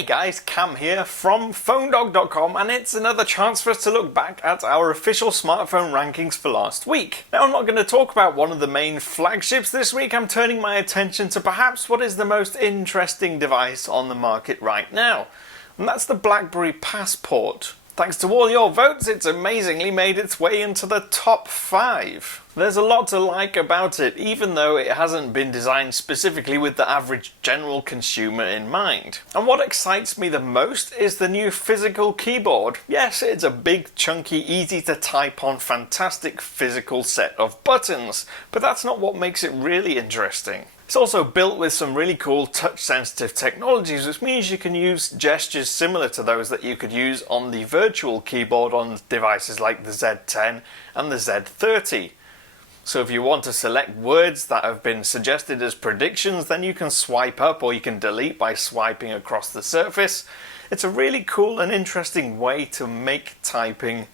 Hey guys, Cam here from PhoneDog.com, and it's another chance for us to look back at our official smartphone rankings for last week. Now, I'm not going to talk about one of the main flagships this week. I'm turning my attention to perhaps what is the most interesting device on the market right now, and that's the BlackBerry Passport. Thanks to all your votes, it's amazingly made its way into the top 5. There's a lot to like about it, even though it hasn't been designed specifically with the average general consumer in mind. And what excites me the most is the new physical keyboard. Yes, it's a big, chunky, easy to type on, fantastic physical set of buttons, but that's not what makes it really interesting. It's also built with some really cool touch-sensitive technologies, which means you can use gestures similar to those that you could use on the virtual keyboard on devices like the Z10 and the Z30. So if you want to select words that have been suggested as predictions, then you can swipe up or you can delete by swiping across the surface. It's a really cool and interesting way to make typing,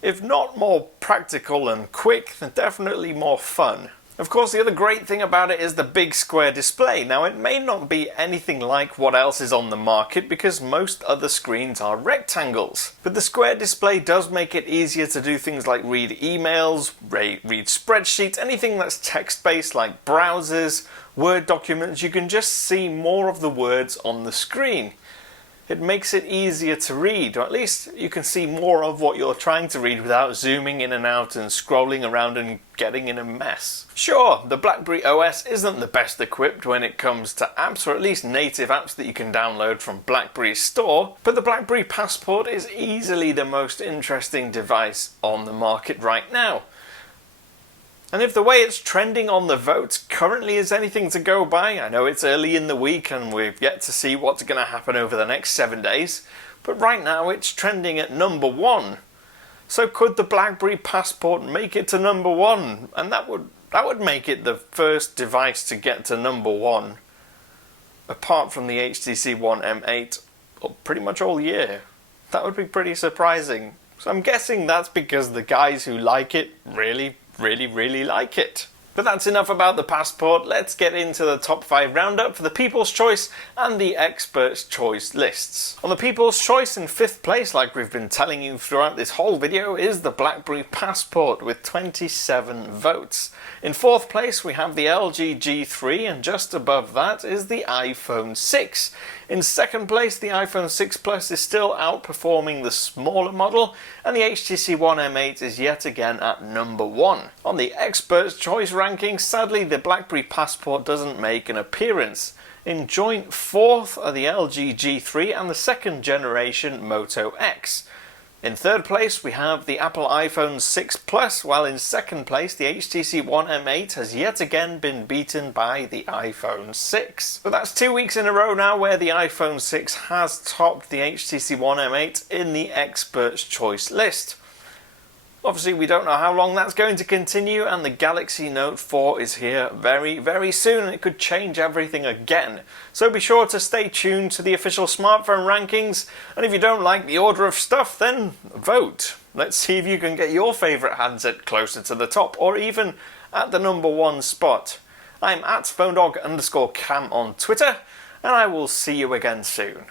if not more practical and quick, then definitely more fun. Of course, the other great thing about it is the big square display. Now, it may not be anything like what else is on the market because most other screens are rectangles. But the square display does make it easier to do things like read emails, read spreadsheets, anything that's text-based like browsers, Word documents. You can just see more of the words on the screen. It makes it easier to read, or at least you can see more of what you're trying to read without zooming in and out and scrolling around and getting in a mess. Sure, the BlackBerry OS isn't the best equipped when it comes to apps, or at least native apps that you can download from BlackBerry's store, but the BlackBerry Passport is easily the most interesting device on the market right now. And if the way it's trending on the votes currently is anything to go by, I know it's early in the week and we've yet to see what's going to happen over the next 7 days, but right now it's trending at number 1. So could the BlackBerry Passport make it to number 1? And that would make it the first device to get to number 1, apart from the HTC One M8, pretty much all year. That would be pretty surprising. So I'm guessing that's because the guys who like it really like it. But that's enough about the Passport. Let's get into the top 5 roundup for the People's Choice and the Experts' Choice lists. On the People's Choice, in 5th place, like we've been telling you throughout this whole video, is the BlackBerry Passport with 27 votes. In 4th place, we have the LG G3, and just above that is the iPhone 6. In 2nd place, the iPhone 6 Plus is still outperforming the smaller model, and the HTC One M8 is yet again at number 1. On the Experts' Choice rankings, sadly the BlackBerry Passport doesn't make an appearance. In joint 4th are the LG G3 and the 2nd generation Moto X. In 3rd place we have the Apple iPhone 6 Plus, while in 2nd place the HTC One M8 has yet again been beaten by the iPhone 6. But that's 2 weeks in a row now where the iPhone 6 has topped the HTC One M8 in the Experts' Choice list. Obviously we don't know how long that's going to continue, and the Galaxy Note 4 is here very soon, and it could change everything again. So be sure to stay tuned to the official smartphone rankings, and if you don't like the order of stuff, then vote. Let's see if you can get your favourite handset closer to the top, or even at the number 1 spot. I'm at PhoneDog_Cam on Twitter, and I will see you again soon.